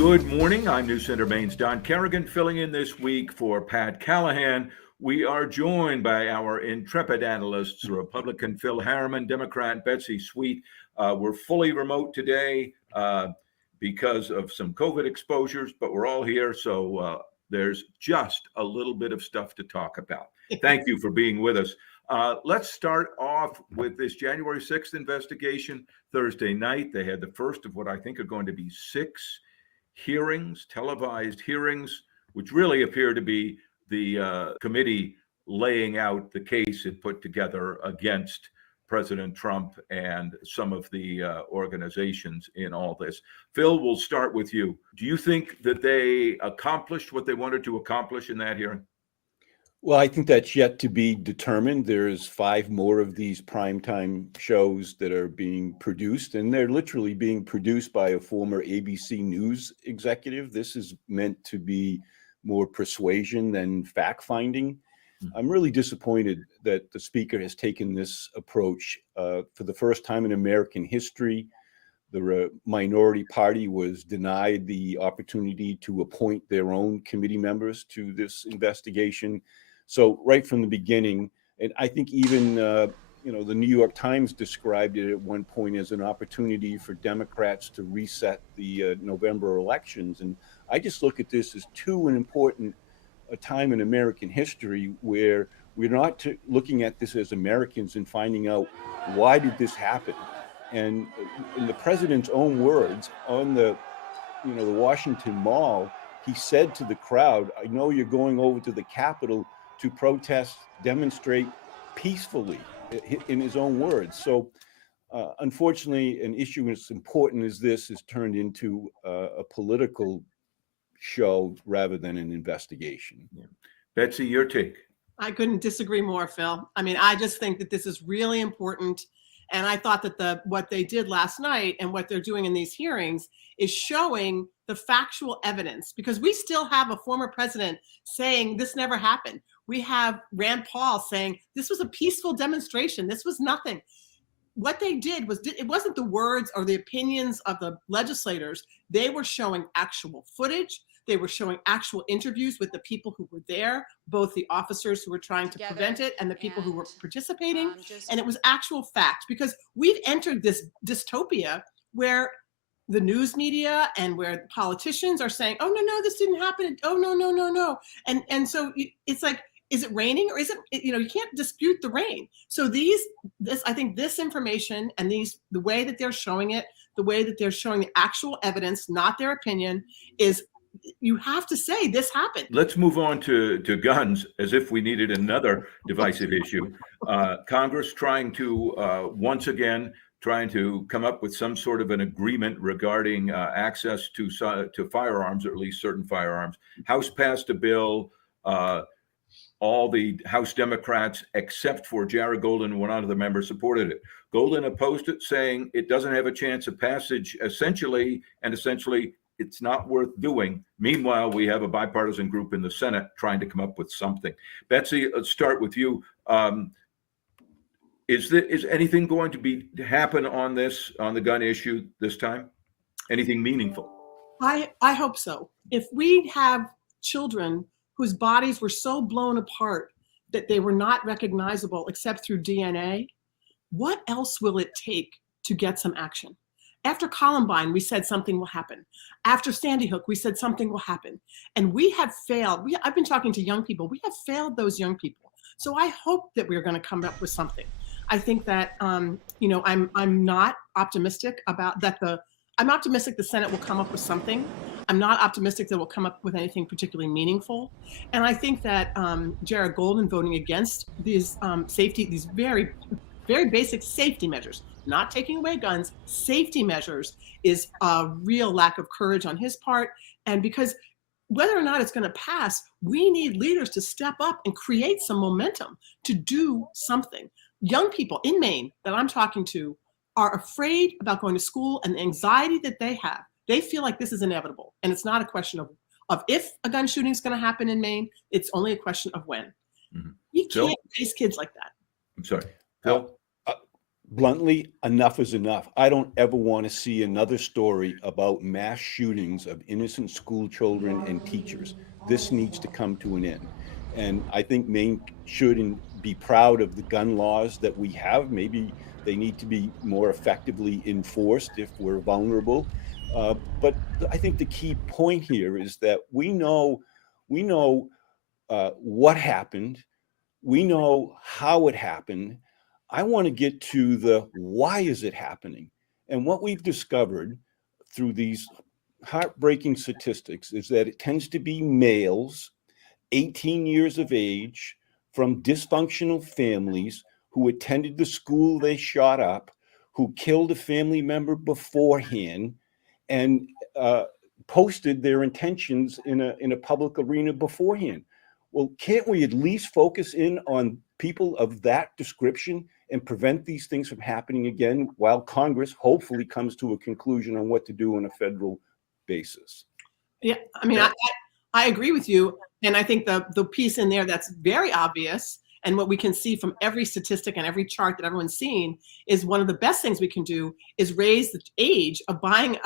Good morning. I'm News Center Maine's Don Kerrigan, filling in this week for Pat Callahan. We are joined by our intrepid analysts, Republican Phil Harriman, Democrat Betsy Sweet. We're fully remote today because of some COVID exposures, but we're all here, so there's just a little bit of stuff to talk about. Thank you for being with us. Let's start off with this January 6th investigation. Thursday night, they had the first of what I think are going to be 6 hearings, televised hearings, which really appear to be the committee laying out the case it put together against President Trump and some of the organizations in all this. Phil, we'll start with you. Do you think that they accomplished what they wanted to accomplish in that hearing? Well, I think that's yet to be determined. There's 5 more of these primetime shows that are being produced, and they're literally being produced by a former ABC News executive. This is meant to be more persuasion than fact-finding. I'm really disappointed that the speaker has taken this approach. For the first time in American history, the minority party was denied the opportunity to appoint their own committee members to this investigation. So right from the beginning, and I think even the New York Times described it at one point as an opportunity for Democrats to reset the November elections. And I just look at this as too important a time in American history where we're not looking at this as Americans and finding out why did this happen. And in the president's own words on the Washington Mall, he said to the crowd, "I know you're going over to the Capitol to protest, demonstrate peacefully," in his own words. So unfortunately, an issue as important as this has turned into a political show rather than an investigation. Yeah. Betsy, your take. I couldn't disagree more, Phil. I mean, I just think that this is really important. And I thought that what they did last night and what they're doing in these hearings is showing the factual evidence, because we still have a former president saying this never happened. We have Rand Paul saying this was a peaceful demonstration. This was nothing. What they did was, it wasn't the words or the opinions of the legislators. They were showing actual footage. They were showing actual interviews with the people who were there, both the officers who were trying to prevent it and the people who were participating. And it was actual fact, because we've entered this dystopia where the news media and where politicians are saying, "Oh, no, this didn't happen. Oh, no. And so it's like, is it raining or is it, you can't dispute the rain. So I think this information and the way that they're showing it, the way that they're showing the actual evidence, not their opinion, is, you have to say this happened. Let's move on to guns, as if we needed another divisive issue. Congress trying to, once again, trying to come up with some sort of an agreement regarding access to firearms, or at least certain firearms. House passed a bill. All the House Democrats, except for Jared Golden, one of the members, supported it. Golden opposed it, saying it doesn't have a chance of passage, essentially it's not worth doing. Meanwhile, we have a bipartisan group in the Senate trying to come up with something. Betsy, let's start with you. Is anything going to happen on the gun issue this time? Anything meaningful? I hope so. If we have children whose bodies were so blown apart that they were not recognizable except through DNA, what else will it take to get some action? After Columbine, we said something will happen. After Sandy Hook, we said something will happen. And we have failed. I've been talking to young people. We have failed those young people. So I hope that we're going to come up with something. I think that, I'm not optimistic about that. I'm optimistic the Senate will come up with something. I'm not optimistic that we'll come up with anything particularly meaningful. And I think that Jared Golden voting against these these very, very basic safety measures, not taking away guns, safety measures, is a real lack of courage on his part. And because whether or not it's going to pass, we need leaders to step up and create some momentum to do something. Young people in Maine that I'm talking to are afraid about going to school, and the anxiety that they have. They feel like this is inevitable. And it's not a question of if a gun shooting is going to happen in Maine. It's only a question of when. Mm-hmm. You can't raise kids like that. I'm sorry. Phil? bluntly, enough is enough. I don't ever want to see another story about mass shootings of innocent school children and teachers. This needs to come to an end. And I think Maine should be proud of the gun laws that we have. Maybe they need to be more effectively enforced if we're vulnerable. But I think the key point here is that we know what happened. We know how it happened. I want to get to the why is it happening? And what we've discovered through these heartbreaking statistics is that it tends to be males 18 years of age from dysfunctional families who attended the school they shot up, who killed a family member beforehand, and posted their intentions in a public arena beforehand. Well, can't we at least focus in on people of that description and prevent these things from happening again while Congress hopefully comes to a conclusion on what to do on a federal basis? Yeah, I mean, I agree with you. And I think the piece in there that's very obvious, and what we can see from every statistic and every chart that everyone's seen, is one of the best things we can do is raise the age of buying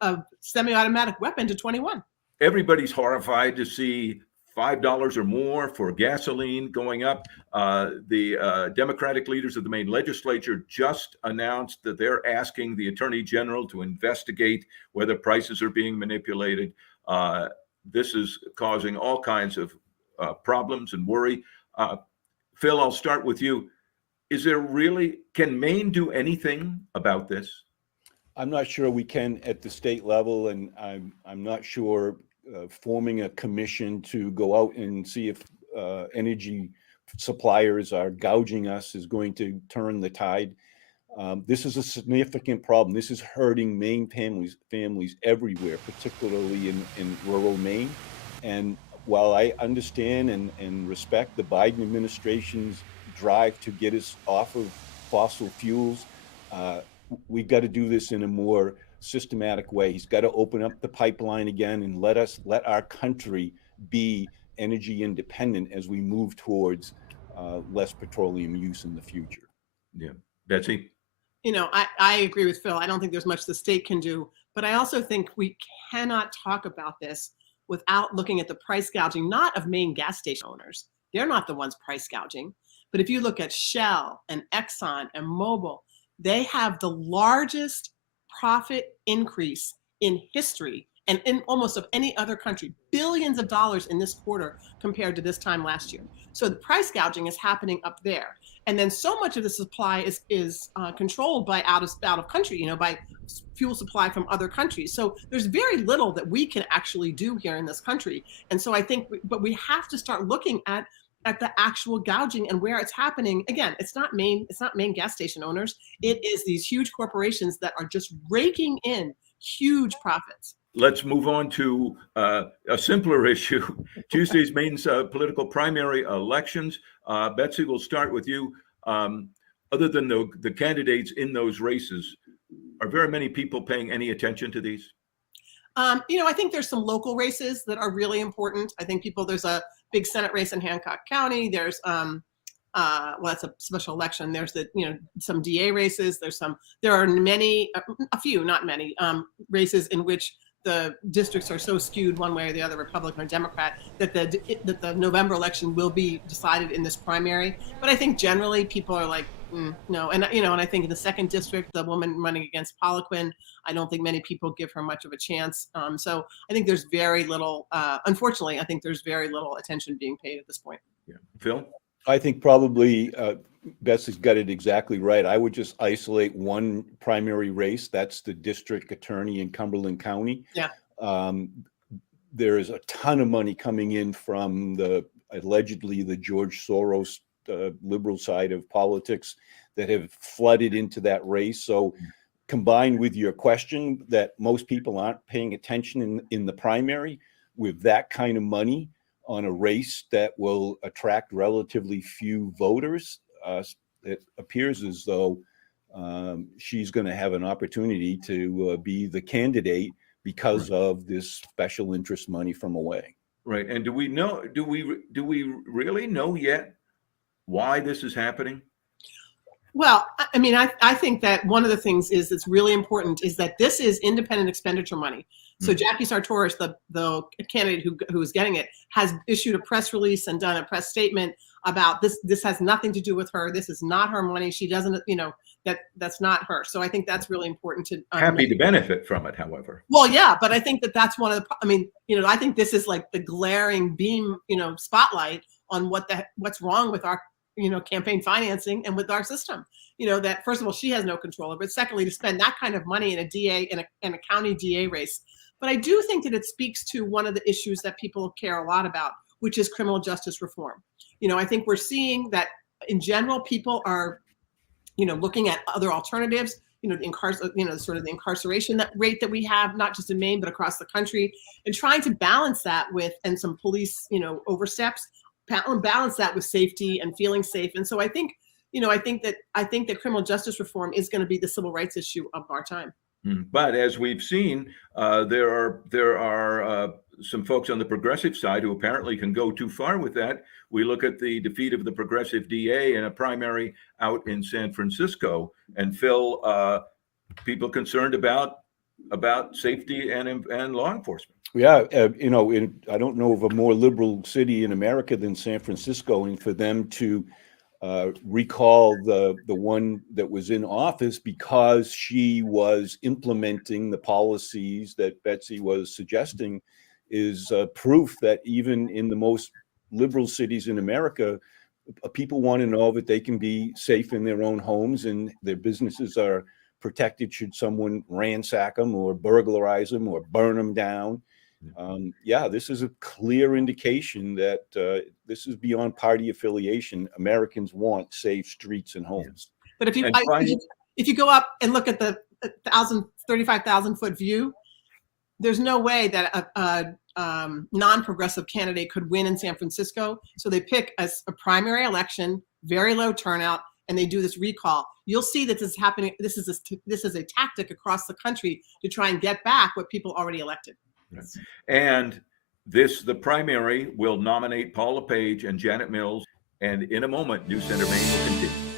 a semi-automatic weapon to 21. Everybody's horrified to see $5 or more for gasoline going up. The Democratic leaders of the Maine legislature just announced that they're asking the Attorney General to investigate whether prices are being manipulated. This is causing all kinds of problems and worry. Phil, I'll start with you. Can Maine do anything about this? I'm not sure we can at the state level, and I'm not sure forming a commission to go out and see if energy suppliers are gouging us is going to turn the tide. This is a significant problem. This is hurting Maine families everywhere, particularly in rural Maine. And while I understand and respect the Biden administration's drive to get us off of fossil fuels, we've got to do this in a more systematic way. He's got to open up the pipeline again and let our country be energy independent as we move towards less petroleum use in the future. Yeah. Betsy? I agree with Phil. I don't think there's much the state can do, but I also think we cannot talk about this without looking at the price gouging, not of Maine gas station owners. They're not the ones price gouging. But if you look at Shell and Exxon and Mobil, they have the largest profit increase in history and in almost of any other country, billions of dollars in this quarter compared to this time last year. So the price gouging is happening up there. And then so much of the supply is controlled by out of country, by fuel supply from other countries. So there's very little that we can actually do here in this country. And so I think, but we have to start looking at the actual gouging and where it's happening. Again, it's not Maine gas station owners. It is these huge corporations that are just raking in huge profits. Let's move on to a simpler issue. Tuesday's Maine's political primary elections. Betsy, we'll start with you. Other than the candidates in those races, are very many people paying any attention to these? I think there's some local races that are really important. I think there's a big Senate race in Hancock County. There's that's a special election. There's some DA races. There are many, a few, not many, races in which the districts are so skewed one way or the other, Republican or Democrat, that the November election will be decided in this primary. But I think generally people are like, no. And I think in the second district, the woman running against Poliquin, I don't think many people give her much of a chance. So I think there's very little, unfortunately, I think there's very little attention being paid at this point. Yeah. Phil? I think probably Betsy's got it exactly right. I would just isolate one primary race. That's the district attorney in Cumberland County. Yeah. There is a ton of money coming in from allegedly the George Soros liberal side of politics that have flooded into that race. So combined with your question that most people aren't paying attention in the primary, with that kind of money on a race that will attract relatively few voters, it appears as though she's going to have an opportunity to be the candidate because of this special interest money from away. Right. And do we really know yet why this is happening? Well, I mean, I think that one of the things is that's really important is that this is independent expenditure money. So Jackie Sartoris, the candidate who is getting it, has issued a press release and done a press statement about this. This has nothing to do with her. This is not her money. She doesn't, that's not her. So I think that's really important to Happy to benefit from it, however. Well, yeah, but I think that that's one of the, I mean, I think this is like the glaring beam, spotlight on what's wrong with our, campaign financing and with our system. That first of all, she has no control over it. Secondly, to spend that kind of money in a DA, in a county DA race. But I do think that it speaks to one of the issues that people care a lot about, which is criminal justice reform. I think we're seeing that in general, people are, looking at other alternatives, sort of the incarceration rate that we have, not just in Maine, but across the country, and trying to balance that with, and some police, oversteps, balance that with safety and feeling safe. And so I think that criminal justice reform is going to be the civil rights issue of our time. But as we've seen, there are some folks on the progressive side who apparently can go too far with that. We look at the defeat of the progressive DA in a primary out in San Francisco, and Phil, people concerned about safety and law enforcement. Yeah, I don't know of a more liberal city in America than San Francisco, and for them to recall the one that was in office because she was implementing the policies that Betsy was suggesting is proof that even in the most liberal cities in America, people want to know that they can be safe in their own homes and their businesses are protected should someone ransack them or burglarize them or burn them down. This is a clear indication that this is beyond party affiliation. Americans want safe streets and homes. But if you go up and look at the 35,000 foot view, there's no way that a non-progressive candidate could win in San Francisco. So they pick a primary election, very low turnout, and they do this recall. You'll see that this is happening. This is a tactic across the country to try and get back what people already elected. Right. And the primary will nominate Paula Page and Janet Mills. And in a moment, News Center Maine will continue.